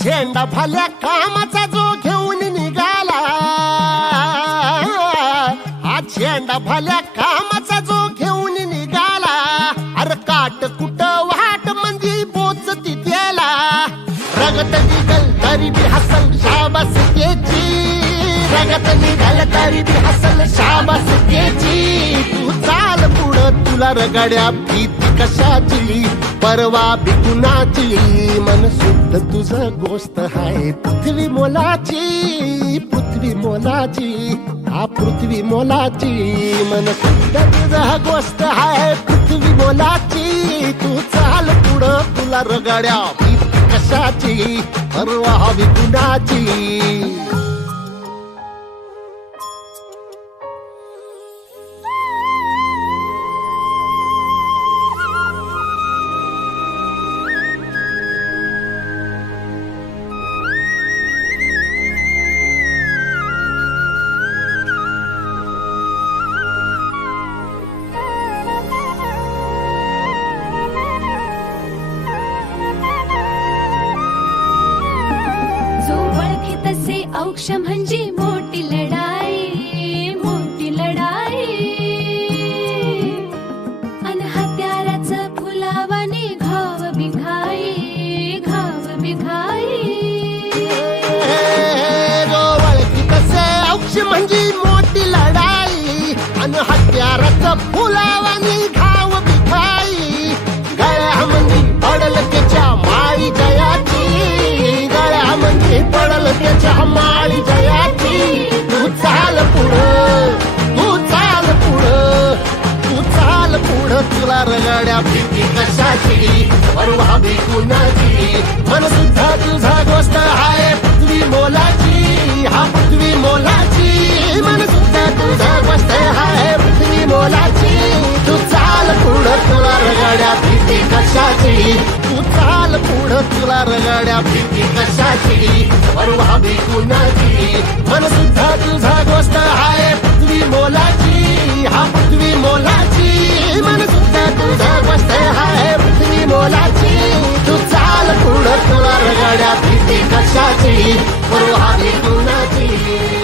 झेंडा भल्या कामाचा जो घेऊन निघाला, हा झेंडा भल्या कामाचा जो घेऊन निघाला, अरे काट कुट वाट मंदी बोचती त्याला, रगत निघल तरी बी हसल शाबास त्याची, रगत निघल तरी बी हसल शाबास त्याची, तू चाल पुढं तुला रगड्या भीती कशाची, परवा भी कुणाची, मन शुद्ध तुझं गोष्ट आहे पृथ्वी मोलाची, पृथ्वी मोलाची, हा पृथ्वी मोलाची, मन शुद्ध तुझं गोष्ट आहे पृथ्वी मोलाची, तू चाल पुढं तुला रगड्या भीती कशाची, परवा भी कुणाची. औक्ष म्हणजे मोठी लढाई, मोठी लढाई, अन हत्याराचं फुलावाने घाव बिघाई, घाव बिघाई, औक्ष म्हणजे मोठी लढाई, अन हत्याराचं फुलावाने घाव बिघाई, गळ्यामध्ये पडल त्याच्या माळी जयाची, गळ्यामध्ये पडल त्याच्या माळी जयाची, तू चाल पुढं, तू चाल पुढं, तू चाल पुढं, तुला रगड्या भीती कशाची, परवा भी कुणाची, मन सुद्धा तुझा गोष्ट आहे पृथ्वी मोलाची, हा पृथ्वी मोलाची, मन सुद्धा तुझा गोष्ट आहे पृथ्वी मोलाची, तू चाल पुढं तुला रगड्या भीती कशाची, तू चाल पुढं तुला रगड्या भीती कशाची, परवा भी कुणाची, मन सुद्धा तुझा गोष्ट आहे पृथ्वी मोलाची, हा पृथ्वी मोलाची, मन सुद्धा तुझा गोष्ट आहे पृथ्वी मोलाची, तू चाल पुढं तुला रगड्या भीती कशाची, परवा भी कुणाची.